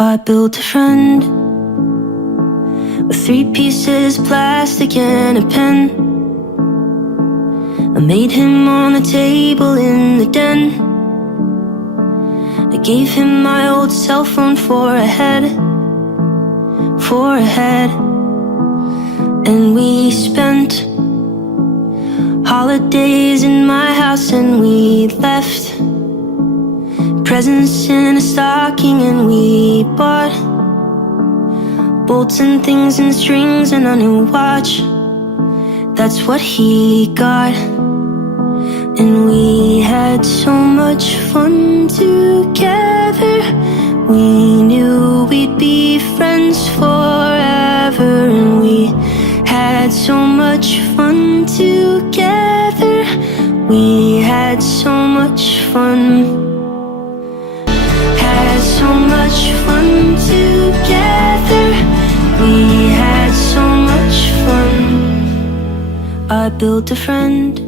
I built a friend with 3 pieces of plastic and a pen. I made him on the table in the den. I gave him my old cell phone for a head. And we spent holidays in my house, and we left presents in a stocking, and we bought bolts and things and strings and a new watch. That's what he got. And we had so much fun together. We knew we'd be friends forever. And we had so much fun together. We had so much fun. Had so much fun together. We had so much fun. I built a friend